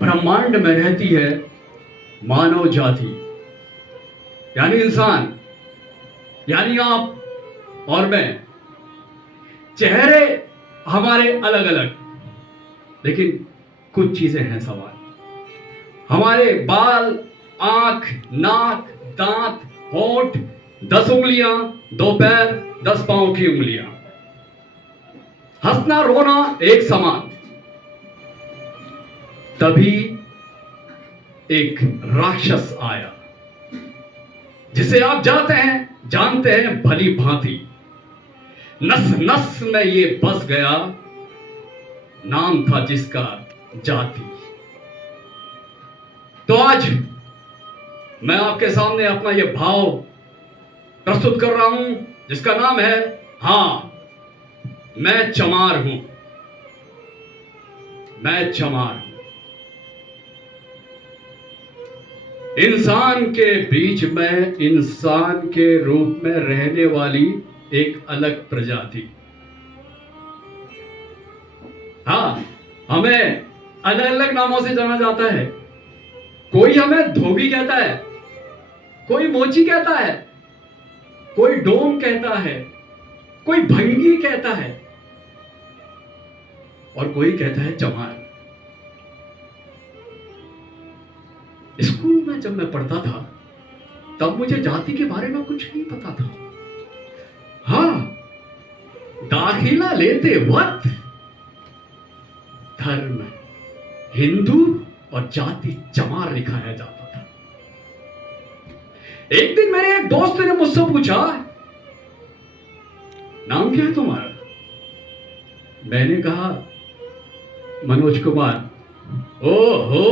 ब्रह्मांड में रहती है मानव जाति, यानी इंसान, यानी आप और मैं। चेहरे हमारे अलग अलग, लेकिन कुछ चीजें हैं सवाल। हमारे बाल, आंख, नाक, दांत, होंठ, 10 उंगलियां, 2 पैर, 10 पांव की उंगलियां, हंसना रोना एक समान। तभी एक राक्षस आया जिसे आप जानते हैं भली भांति। नस नस में ये बस गया, नाम था जिसका जाति। तो आज मैं आपके सामने अपना ये भाव प्रस्तुत कर रहा हूं, जिसका नाम है, हां, मैं चमार हूं। मैं चमार हूं। इंसान के बीच में, इंसान के रूप में रहने वाली एक अलग प्रजाति। हां, हमें अलग अलग नामों से जाना जाता है। कोई हमें धोबी कहता है, कोई मोची कहता है, कोई डोम कहता है, कोई भंगी कहता है, और कोई कहता है चमार। स्कूल में जब मैं पढ़ता था तब मुझे जाति के बारे में कुछ नहीं पता था। हां, दाखिला लेते वक्त धर्म हिंदू और जाति चमार लिखाया जाता था। एक दिन मेरे एक दोस्त ने मुझसे पूछा, नाम क्या है तुम्हारा? मैंने कहा, मनोज कुमार। ओहो,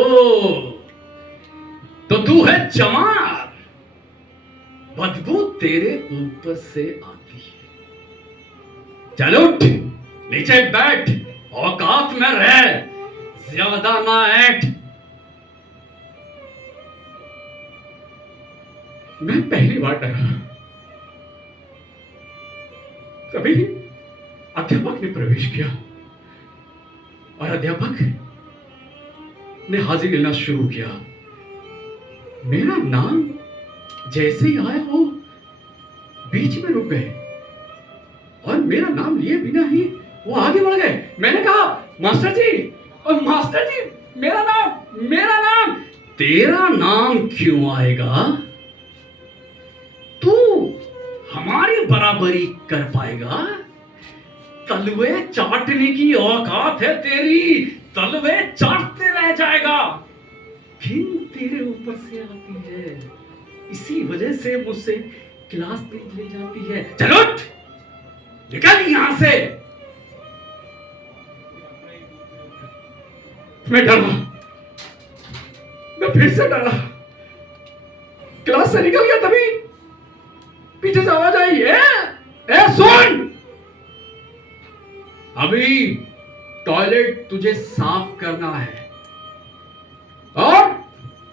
तो तू है चमार, बदबू तेरे ऊपर से आती है। चल उठ, नीचे बैठ, औकात में रह, ज्यादा ना ऐठ। मैं पहली बार डरा। तभी अध्यापक ने प्रवेश किया और अध्यापक ने हाजिरी लेना शुरू किया। मेरा नाम जैसे ही आया वो बीच में रुक गए और मेरा नाम लिए बिना ही वो आगे बढ़ गए। मैंने कहा, मास्टर जी, और मास्टर जी, मेरा नाम। तेरा नाम क्यों आएगा? तू हमारी बराबरी कर पाएगा? तलवे चाटने की औकात है तेरी, तलवे चाटते रह जाएगा। घिन तेरे ऊपर से आती है, इसी वजह से मुझसे क्लास में ले जाती है। चलो उठ, निकल यहां से। मैं डरा, मैं फिर से डरा। क्लास से निकल गया, तभी पीछे से आवाज आई, ए सुन, अभी टॉयलेट तुझे साफ करना है और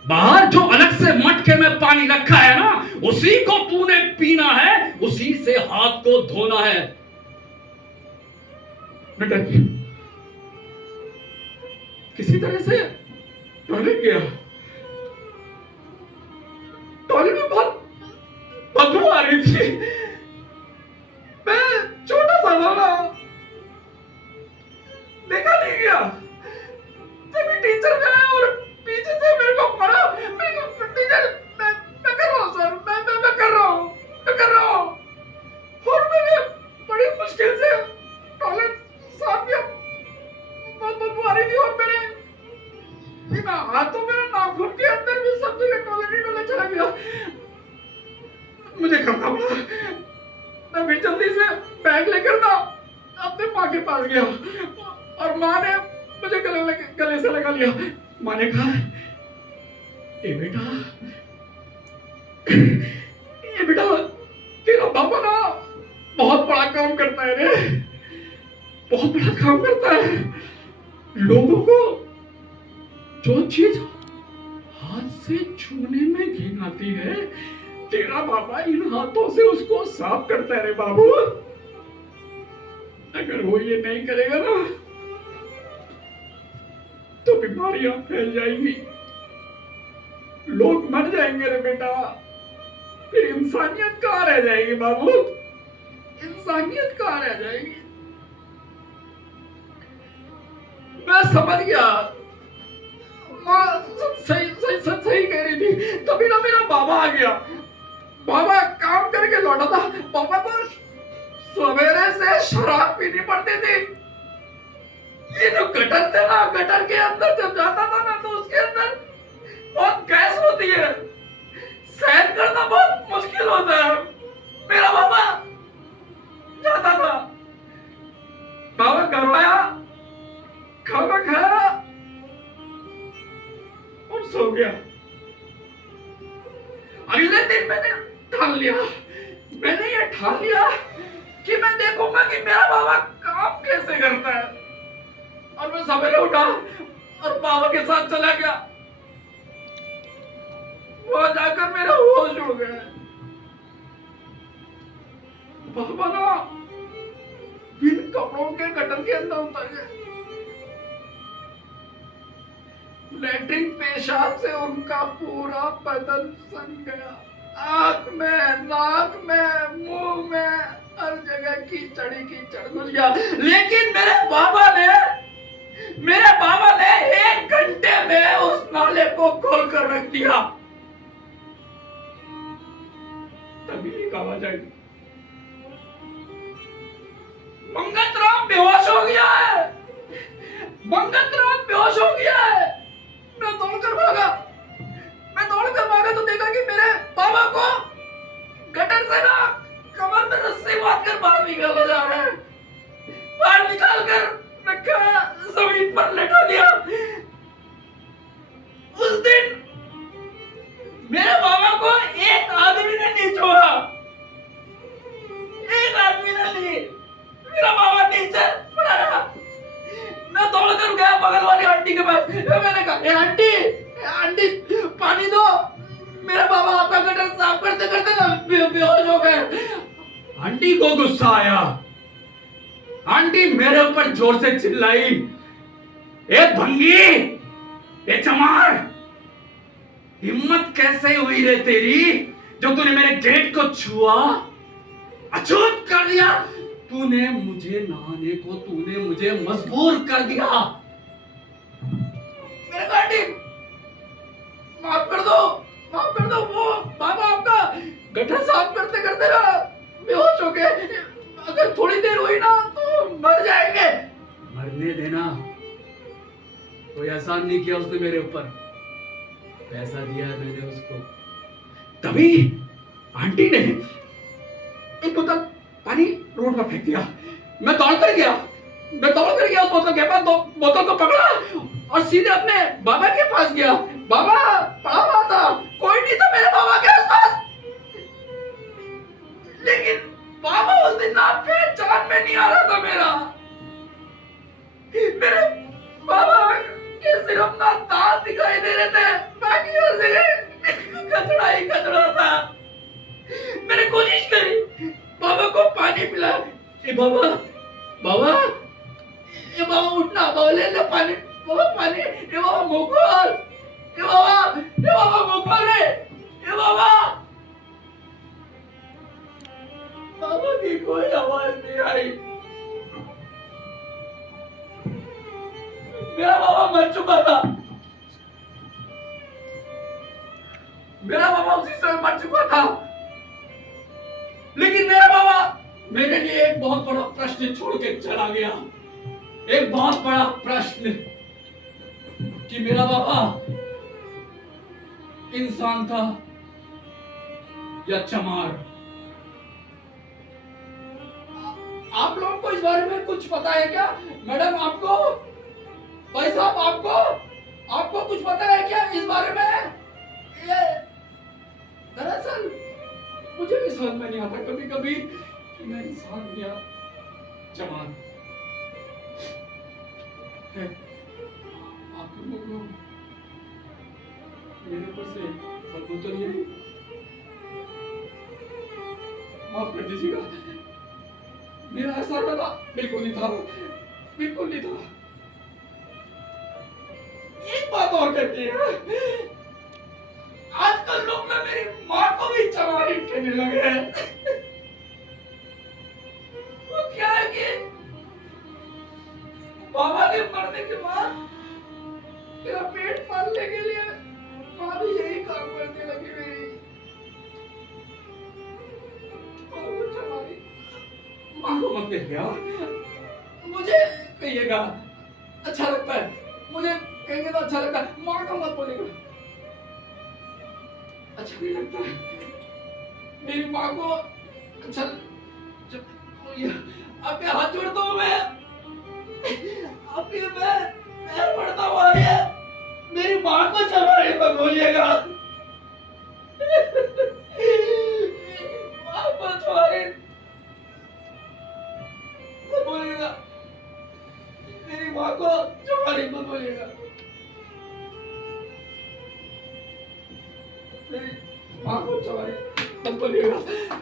बाहर जो अलग से मटके में पानी रखा है ना, उसी को तूने पीना है, उसी से हाथ को धोना है। बेटा किसी तरह से टॉयलेट गया। टॉयलेट में बहुत बदबू आ रही थी। मैं छोटा सा था, देखा नहीं गया। तभी टीचर गया और पीछे से मेरे को पड़ा। टीचर, मैं कर रहा हूँ सर, मैं कर रहा हूँ। और मैंने बड़ी मुश्किल से टॉयलेट साफ किया। बहुत बदबू आ रही थी और मेरे बिना हाथों में नाखून के अंदर भी सब जगह टॉयलेट चला गया। मुझे करना पड़ा। मैं फिर जल्दी से बैग लेकर ना अपने माँ के पास गया और माँ ने मुझे गले से लगा लिया। माँ ने कहा, ए बेटा तेरा बाबा ना बहुत बड़ा काम करता है रे, बहुत बड़ा काम करता है। लोगों को जो चीज हाथ से छूने में घिन आती है, तेरा बाबा इन हाथों से उसको साफ करता है रे बाबू। अगर वो ये नहीं करेगा ना तो बीमारियां फैल जाएंगी, लोग मर जाएंगे रे बेटा, फिर इंसानियत कहाँ रह जाएगी बाबू, इंसानियत कहाँ रह जाएगी। मैं समझ गया, माँ सही सही सही सही कह रही थी। तभी ना मेरा बाबा आ गया। बाबा काम करके लौटा था, बाबा को सवेरे से शराब पीनी पड़ती थी। ये जो गटर थे ना, गटर के अंदर जब जाता था ना, तो उसके अंदर बहुत गैस होती है, सहन करना बहुत मुश्किल होता है। मेरा बाबा जाता था, बाबा घर आया, खाना खाया और सो गया। अगले दिन मैंने ठान लिया, मैंने ये ठान लिया कि मैं देखूंगा कि मेरा बाबा काम कैसे करता है। और मैं सवेरे उठा और बाबा के साथ चला गया। वहां जाकर मेरा होश उड़ गया। बाबा ना बिन कपड़ों के गटर के अंदर उतर गए। लैट्रिन पेशाब से उनका पूरा बदन सन गया। आंख में, नाक में, मुंह में, हर जगह कीचड़ घुस गया। लेकिन मेरे बाबा ने 1 घंटे में उस नाले को खोल कर रख दिया। तभी एक आवाज आई, मंगतराम बेहोश हो गया है, मंगतराम बेहोश हो गया है। मैं दौड़कर भागा तो देखा कि मेरे बाबा को गटर से ना कमर में रस्सी बांधकर बाहर निकाला जा रहा है। बाहर निकालकर रखा, जमीन पर लेटा दिया। उस दिन मेरे बाबा को एक आदमी ने नहीं छोड़ा, एक आदमी ने नहीं। मेरा बाबा नीचे पड़ा रहा। मैं दौड़कर गया बगल वाली आंटी के पास। मैंने कहा, आंटी पानी दो, मेरा बाबा आपका गटर साफ करते करते ना बेहोश हो गए। आंटी को गुस्सा आया। आंटी मेरे ऊपर जोर से चिल्लाई, ए भंगी, ए चमार, हिम्मत कैसे हुई रे तेरी, जो तूने मेरे गेट को छुआ, अछूत कर दिया। तूने मुझे नहाने को, तूने मुझे मजबूर कर दिया। मेरे आंटी माफ कर दो, माफ कर दो। वो बाबा आपका गटर साफ करते करते ना बेहोश हो गए। अगर थोड़ी देर हुई ना तो मर जाएंगे। मरने देना, कोई एहसान नहीं किया उसने मेरे ऊपर, पैसा दिया है मैंने उसको। तभी आंटी ने एक बोतल पानी रोड पर फेंक दिया। मैं दौड़ कर गया उस बोतल के पास, बोतल को पकड़ा और सीधे अपने बाबा के पास गया। बाबा पड़ा हुआ था, कोई नहीं था मेरे बाबा के आसपास। लेकिन बाबा उस दिन ना पहचान में नहीं आ रहा था मेरे बाबा के सिर्फ ना दांत दिखाई दे रहे थे, बाकी हर जगह कचड़ा ही कचड़ा था। मैंने कोशिश करी बाबा को पानी पिला। बाबा उठना, बाबा ले ले पानी, बाबा पानी, बाबा मुंह खोल, बाबा मुंह खोल रे, बाबा की कोई आवाज नहीं आई। मेरा बाबा मर चुका था, मेरा बाबा उसी समय मर चुका था। लेकिन मेरा बाबा मेरे लिए एक बहुत बड़ा प्रश्न छोड़ के चला गया। एक बहुत बड़ा प्रश्न कि मेरा बाबा इंसान था या चमार। आप लोगों को इस बारे में कुछ पता है क्या? मैडम आपको, भाई साहब आपको कुछ पता है क्या इस बारे में? ये दरअसल मुझे भी समझ में नहीं आता कभी कभी कि मैं इंसान या चमार है। आप लोगों को मेरे ऊपर से बदबू तो नहीं आई? माफ कर दीजिएगा, मेरा ऐसा लगा बिल्कुल नहीं था, बिल्कुल नहीं था। बात और कहती है, आजकल लोग ना मेरी माँ को भी चमारी कहने लगे हैं। वो क्या है कि बाबा के मरने के बाद मेरा पेट पालने के लिए माँ भी यही काम करने लगी मेरी। चमारी माँ को मत कहिएगा, मुझे कहिएगा अच्छा लगता है, मुझे कहेंगे तो अच्छा लगता है, माँ का मत बोलेगा, अच्छा नहीं लगता है। मेरी माँ को अच्छा जब आपके हाथ जोड़ता हूँ मैं, आपके मैं पैर पड़ता हूँ आगे, मेरी माँ को चमारी मत बोलिएगा। माँ को चमारी मत बोलिएगा, मेरी माँ को चमारी मत बोलिएगा, मेरी माँ को चमारी मत बोलिएगा।